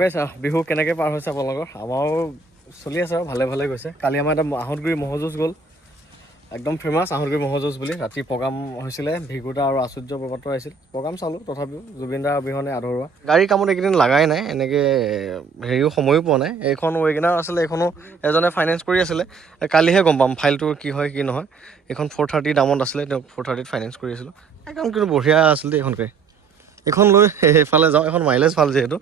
গাইছ বিহু কেনেকৈ পাৰ হৈছে আপোনালোকৰ? আমাৰো চলি আছে আৰু ভালে ভালে গৈছে। কালি আমাৰ এটা আহঁতগুৰি ম'হ যুঁজ গ'ল, একদম ফেমাছ আহঁতগুৰি ম'হ যুঁজ বুলি। ৰাতি প্ৰগ্ৰাম হৈছিলে, ভিগুদা আৰু আচুৰ্য বৰপাত্ৰ আহিছিল। প্ৰগ্ৰাম চালোঁ, তথাপিও জুবিনদাৰ অবিহনে আধৰুৱা। গাড়ী কামত এইকেইদিন লাগাই নাই, এনেকৈ হেৰিও সময়ো পোৱা নাই। এইখন ৱেগনাৰ আছিলে, এইখনো এজনে ফাইনেন্স কৰি আছিলে। কালিহে গম পাম ফাইলটো কি হয় কি নহয়। এইখন 430 দামত আছিলে, তেওঁক 430 ফাইনেন্স কৰি আছিলোঁ। একদম কিন্তু বঢ়িয়া আছিলে এইখন গাড়ী। এইখন লৈ এইফালে যাওঁ, এখন মাইলেজ ভাল যিহেতু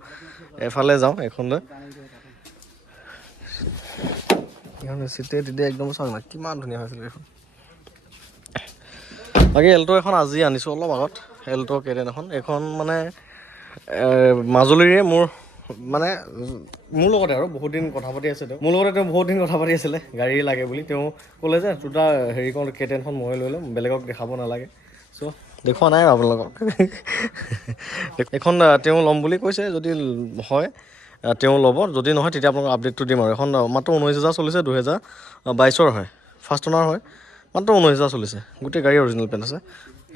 এফালে যাওঁ। এইখন লৈ এইখন চিটে তেতিয়া একদম চাওঁ না কিমান ধুনীয়া হৈছিলে এইখন। বাকী এল্ট' এখন আজি আনিছোঁ অলপ আগত, এল্ট' কেডেন এখন। এইখন মানে মাজুলীৰে মোৰ লগতে আৰু বহুত দিন কথা পাতি আছে। তেওঁ মোৰ লগতে বহুত দিন কথা পাতি আছিলে গাড়ী লাগে বুলি। তেওঁ ক'লে যে দুটা হেৰি কৰোঁ, কেডেনখন মই লৈ ল'ম, বেলেগক দেখাব নালাগে। চ' দেখুওৱা নাই আৰু আপোনালোকক। এইখন তেওঁ ল'ম বুলি কৈছে, যদি হয় তেওঁ ল'ব, যদি নহয় তেতিয়া আপোনালোকক আপডেটটো দিম আৰু। এখন মাত্ৰ 19,000 চলিছে, 2022 হয়, ফাৰ্ষ্ট অনাৰ হয়, মাত্ৰ 19,000 চলিছে। গোটেই গাড়ী অৰিজিনেল পেণ্ট আছে।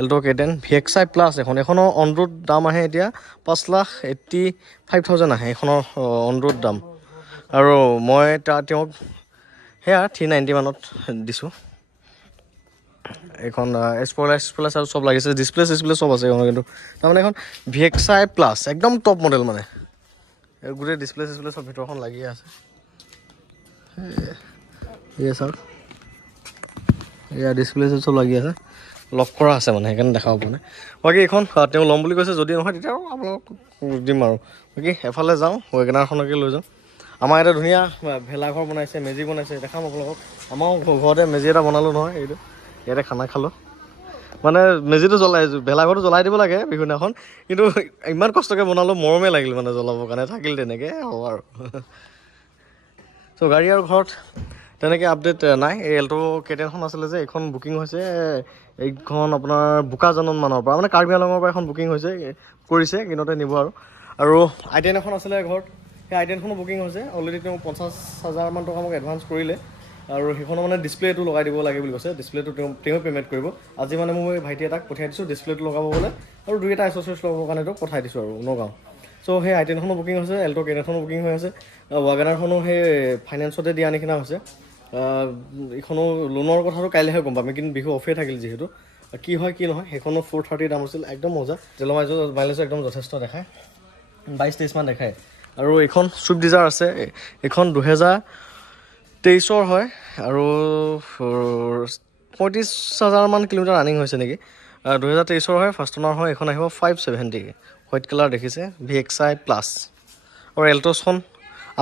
এল্ট' কেডেন VXI প্লাছ এইখনৰ অন ৰোড দাম আহে এতিয়া 5,85,000 আহে এইখনৰ অন ৰোড দাম। আৰু মই তেওঁক সেয়া 390 মানত দিছোঁ। এইখন স্পইলাৰ আৰু চব লাগিছে, ডিছপ্লে চব আছে এইখনৰ। কিন্তু তাৰমানে এখন VXI প্লাছ একদম টপ মডেল মানে। গোটেই ডিছপ্লে চব ভিতৰখন লাগিয়ে আছে। এয়া চাওক, এয়া ডিছপ্লে চব লাগি আছে, লক কৰা আছে মানে, সেইকাৰণে দেখাব পৰা নাই। বাকী এইখন তেওঁ ল'ম বুলি কৈছে, যদি নহয় তেতিয়া আৰু আপোনালোকক দিম আৰু। বাকী এফালে যাওঁ, ৱেগনাৰখনকে লৈ যাওঁ। আমাৰ ইয়াতে ধুনীয়া ভেলাঘৰ বনাইছে, মেজি বনাইছে, দেখাম আপোনালোকক। আমাৰো ঘৰতে মেজি এটা বনালোঁ নহয়, এইটো ইয়াতে খানা খালোঁ। মানে মেজিটো ভেলাঘৰটো জ্বলাই দিব লাগে বিহুদিনাখন, কিন্তু ইমান কষ্টকৈ বনালোঁ, মৰমেই লাগিল মানে জ্বলাবৰ কাৰণে। থাকিল তেনেকৈ হ'ব আৰু। চ' গাড়ী আৰু ঘৰত তেনেকৈ আপডেট নাই। এই এল্ট' কেডেনখন আছিলে যে, এইখন বুকিং হৈছে। এইখন আপোনাৰ বোকাজানত মানৰ পৰা, মানে কাৰ্বি আংলঙৰ পৰা এখন বুকিং হৈছে, কৰিছে কিনতে নিব আৰু i10 এখন আছিলে ঘৰত, সেই i10খনো বুকিং হৈছে অলৰেডি। তেওঁ 50,000 মান টকা মোক এডভান্স কৰিলে, আৰু সেইখনৰ মানে ডিছপ্লেটো লগাই দিব লাগে বুলি কৈছে। ডিছপ্লেটো তেওঁ পে'মেণ্ট কৰিব। আজি মানে মই ভাইটি এটাক পঠিয়াই দিছোঁ ডিছপ্লেটো লগাব গ'লে, আৰু 2 এটা এচেছৰিজ ল'বৰ কাৰণে তেওঁক পঠাই দিছোঁ আৰু নগাঁও। চ' সেই i10খনো বুকিং হৈছে, এল্ট' কেডেনখনো বুকিং হৈ আছে। ৱাগনাৰখনো সেই ফাইনেন্সতে দিয়া নিচিনা হৈছে। এইখনো লোনৰ কথাটো কাইলৈহে গম পাম, কিন্তু বিহু অফেই থাকিল যিহেতু। কি হয় কি নহয়, সেইখনো 430 দাম আছিল, একদম মজা। তেলৰ মাইলেজো একদম যথেষ্ট দেখায়, 22-23 মান দেখায়। আৰু এইখন চুইফ্ট ডিজাৰ আছে, এইখন 2023 হয়, আৰু 35,000 মান কিলোমিটাৰ ৰানিং হৈছে নেকি। 2023 হয়, ফাৰ্ষ্ট অনাৰ হয়। এইখন আহিব 570, হোৱাইট কালাৰ দেখিছে, VXI প্লাছ। আৰু এল্টছখন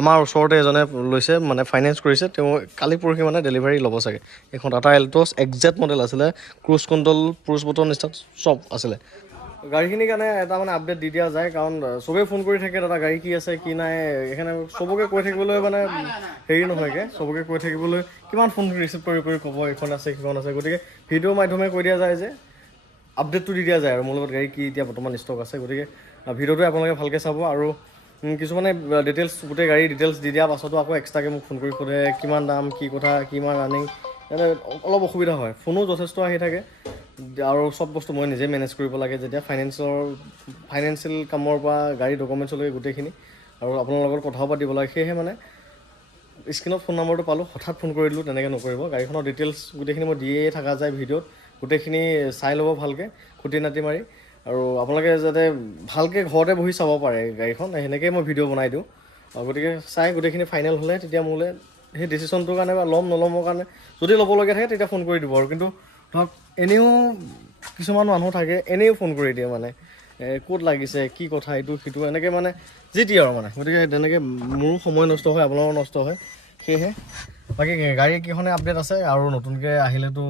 আমাৰ ওচৰতে এজনে লৈছে, মানে ফাইনেন্স কৰিছে। তেওঁ কালি পৰহি মানে ডেলিভাৰী ল'ব চাগে। এইখন টাটা এল্টছ এক্সজেড মডেল আছিলে, ক্ৰুজ কণ্ট্ৰল, পুৰুষ বটন ষ্টাৰ্ট চব আছিলে। গাড়ীখিনিৰ কাৰণে এটা মানে আপডেট দি দিয়া যায়, কাৰণ চবেই ফোন কৰি থাকে দাদা গাড়ী কি আছে কি নাই। সেইকাৰণে চবকে কৈ থাকিবলৈ মানে হেৰি নহয়গৈ, চবকে কৈ থাকিবলৈ কিমান ফোন ৰিচিভ কৰি ক'ব এইখন আছে সিখন আছে। গতিকে ভিডিঅ'ৰ মাধ্যমে কৈ দিয়া যায় যে আপডেটটো দি দিয়া যায় আৰু মোৰ লগত গাড়ী কি এতিয়া বৰ্তমান ষ্টক আছে। গতিকে ভিডিঅ'টোৱে আপোনালোকে ভালকৈ চাব। আৰু কিছুমানে ডিটেইলছ, গোটেই গাড়ী ডিটেইলছ দি দিয়াৰ পাছতো আকৌ এক্সট্ৰাকৈ মোক ফোন কৰি সোধে কিমান দাম, কি কথা, কিমান ৰানিং। অলপ অসুবিধা হয়, ফোনো যথেষ্ট আহি থাকে, আৰু চব বস্তু মই নিজে মেনেজ কৰিব লাগে যেতিয়া ফাইনেন্সিয়েল কামৰ পৰা গাড়ী ডকুমেণ্টছলৈকে গোটেইখিনি, আৰু আপোনাৰ লগত কথাও পাতিব লাগে। সেয়েহে মানে স্ক্ৰীণত ফোন নম্বৰটো পালোঁ, হঠাৎ ফোন কৰি দিলোঁ, তেনেকৈ নকৰিব। গাড়ীখনৰ ডিটেইলছ গোটেইখিনি মই দিয়ে থকা যায় ভিডিঅ'ত, গোটেইখিনি চাই ল'ব ভালকৈ খুটি নাটি মাৰি। আৰু আপোনালোকে যাতে ভালকৈ ঘৰতে বহি চাব পাৰে গাড়ীখন, সেনেকৈয়ে মই ভিডিঅ' বনাই দিওঁ। গতিকে চাই গোটেইখিনি ফাইনেল হ'লে তেতিয়া মোলৈ সেই ডিচিশ্যনটোৰ কাৰণে বা ল'মৰ কাৰণে যদি ল'বলগীয়া থাকে তেতিয়া ফোন কৰি দিব। আৰু কিন্তু ধৰক এনেও কিছুমান মানুহ থাকে, এনেও ফোন কৰি দিয়ে মানে ক'ত লাগিছে, কি কথা, এইটো সিটো, এনেকৈ মানে যি টি আৰু মানে। গতিকে তেনেকৈ মোৰো সময় নষ্ট হয়, আপোনালোকৰ নষ্ট হয়। সেয়েহে বাকী গাড়ী কেইখনে আপডেট আছে, আৰু নতুনকৈ আহিলেতো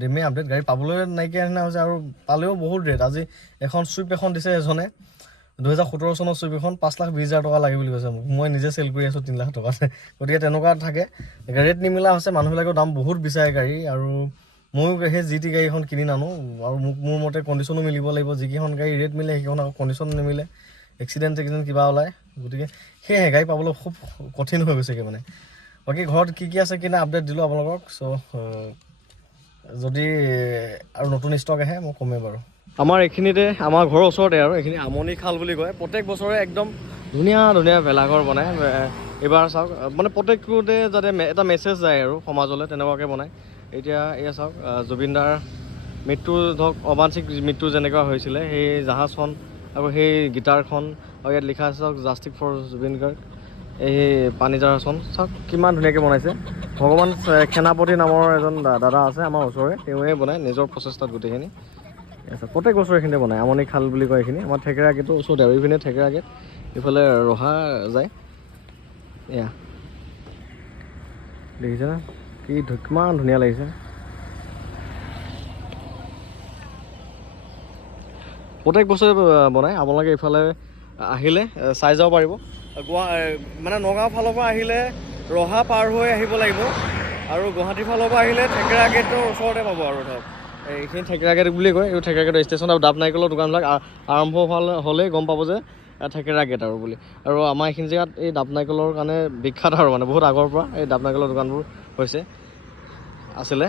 দিমেই আপডেট। গাড়ী পাবলৈ নাইকিয়া নিচিনা হৈছে, আৰু পালেও বহুত ৰেট। আজি এখন চুইফ্ট এখন দিছে এজনে, 2017 চনৰ চুইফ্ট এখন 5,20,000 টকা লাগে বুলি কৈছে মোক। মই নিজে চেল কৰি আছোঁ 3 লাখ টকাতে। গতিকে তেনেকুৱা থাকে, ৰেট নিমিলা হৈছে, মানুহবিলাকেও দাম বহুত বিচাৰে গাড়ী। আৰু ময়ো সেই যি টি গাড়ীখন কিনি নানো, আৰু মোৰ মতে কণ্ডিশ্যনো মিলিব লাগিব। যিকেইখন গাড়ী ৰেট মিলে সেইকেইখন আকৌ কণ্ডিশ্যন নিমিলে, এক্সিডেণ্ট কিবা ওলায়। গতিকে সেয়েহে গাড়ী পাবলৈ খুব কঠিন হৈ গৈছেগৈ মানে। বাকী ঘৰত কি আছে কি নাই আপডেট দিলোঁ আপোনালোকক। চ' যদি আৰু নতুন ষ্টক আহে মই কমেই বাৰু। আমাৰ এইখিনিতে আমাৰ ঘৰৰ ওচৰতে আৰু এইখিনি আমনি খাল বুলি কয়। প্ৰত্যেক বছৰে একদম ধুনীয়া ধুনীয়া ভেলাঘৰ বনায়। এইবাৰ চাওক মানে প্ৰত্যেকটোতে যাতে এটা মেছেজ যায় আৰু সমাজলৈ তেনেকুৱাকৈ বনায়। এতিয়া এয়া চাওক জুবিনদাৰ মৃত্যু ধৰক অবাঞ্ছিত মৃত্যু যেনেকুৱা হৈছিলে সেই জাহাজখন আৰু সেই গীটাৰখন আৰু ইয়াত লিখা আছে চাওক জাষ্টিছ ফৰ জুবিন গাৰ্গ। এই পানীজাহাজখন চাওক কিমান ধুনীয়াকৈ বনাইছে। ভগৱান সেনাপতি নামৰ এজন দাদা আছে আমাৰ ওচৰৰে, তেওঁৱে বনায় নিজৰ প্ৰচেষ্টাত গোটেইখিনি। প্ৰত্যেক বছৰ এইখিনিতে বনায়। আমনি খাল বুলি কয় এইখিনি। আমাৰ থেকেৰা গেটৰ ওচৰতে আৰু এইপিনে থেকেৰা গেট, ইফালে ৰহা যায়। এয়া দেখিছে না কি কিমান ধুনীয়া লাগিছে। প্ৰত্যেক বছৰে বনায়। আপোনালোকে এইফালে আহিলে চাই যাব পাৰিব। মানে নগাঁও ফালৰ পৰা আহিলে ৰহা পাৰ হৈ আহিব লাগিব, আৰু গুৱাহাটীৰ ফালৰ পৰা আহিলে থেকেৰা গেটৰ ওচৰতে পাব আৰু ধৰক এইখিনি থেকেৰা গেট বুলি কয়। এই থেকেৰা গেটৰ ষ্টেচন আৰু ডাব নাৰিকলৰ দোকানবিলাক আৰম্ভ হ'লেই গম পাব যে থেকেৰা গেট আৰু বুলি। আৰু আমাৰ এইখিনি জেগাত এই ডাব নাৰিকলৰ কাৰণে বিখ্যাত আৰু মানে বহুত আগৰ পৰা এই ডাব নাৰিকলৰ দোকানবোৰ আছিলে।